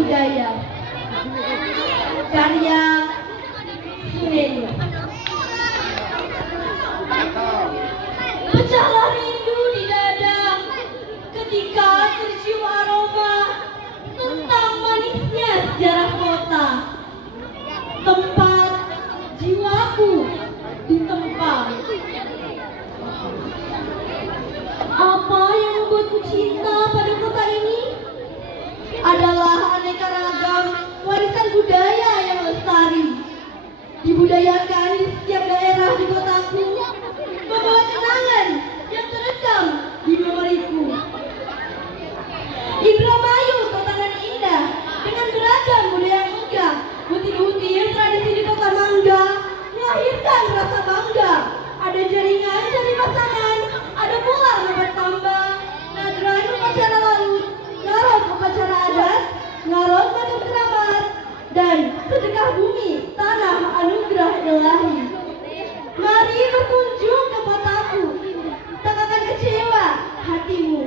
Budaya karya Suneni. Pecahlah rindu di dada ketika tercium aroma tentang manisnya sejarah kota, tempat jiwaku ditempa. Apa yang membuatku cinta pada kota ini adalah aneka ragam warisan budaya yang lestari, dibudayakan di setiap daerah di kotaku, membawa kenangan yang terekam di memoriku. Indramayu, kota nan indah dengan beragam budaya megah, butir-butir tradisi di kota Mangga melahirkan rasa bangga. Ada jaringan cari pasangan, ada pula tempat tambang, nagran upacara laut, ngarok upacara adat, ngarok makam keramat, dan sedekah bumi tanah anugerah ilahi. Mari berkunjung ke kotaku, tak akan kecewa hatimu.